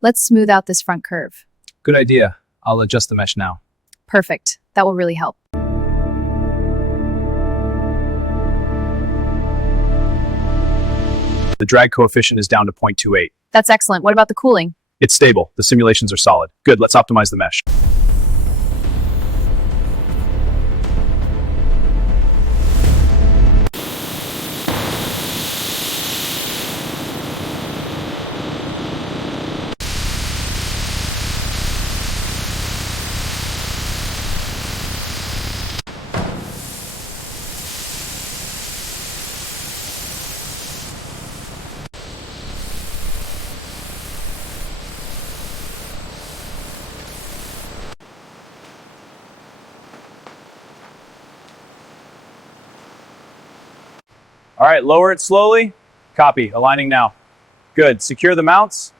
Let's smooth out this front curve. Good idea. I'll adjust the mesh now. Perfect. That will really help. The drag coefficient is down to 0.28. That's excellent. What about the cooling? It's stable. The simulations are solid. Good, let's optimize the mesh. All right, lower it slowly. Copy, aligning now. Good, secure the mounts.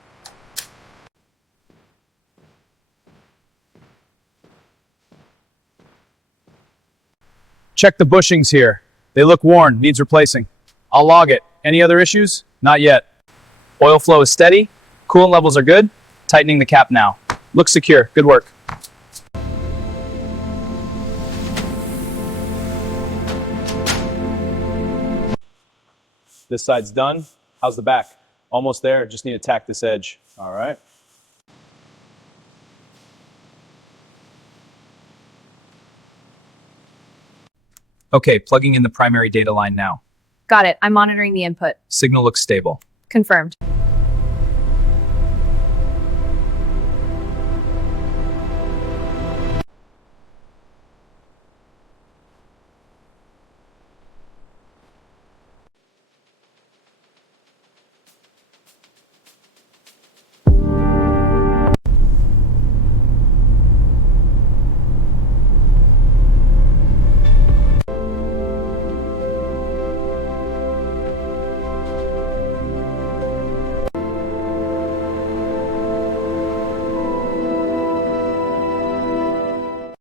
Check the bushings here. They look worn, needs replacing. I'll log it. Any other issues? Not yet. Oil flow is steady. Coolant levels are good. Tightening the cap now. Looks secure, good work. This side's done. How's the back? Almost there, just need to tack this edge. All right. Okay, plugging in the primary data line now. Got it. I'm monitoring the input. Signal looks stable. Confirmed.